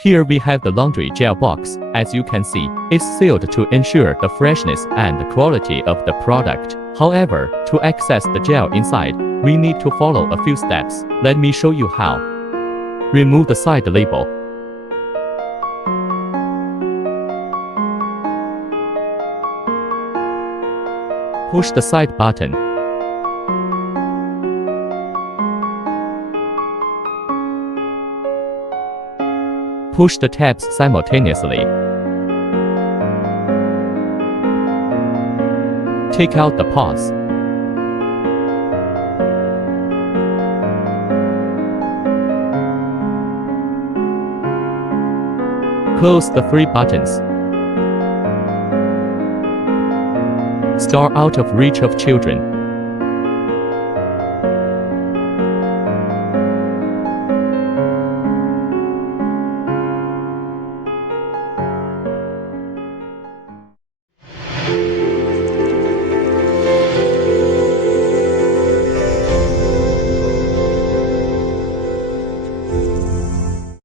Here we have the laundry gel box. As you can see, it's sealed to ensure the freshness and the quality of the product. However, to access the gel inside, we need to follow a few steps. Let me show you how. Remove the side label. Push the side button. Push the tabs simultaneously. Take out the paws. Close the 3 buttons. Store out of reach of children.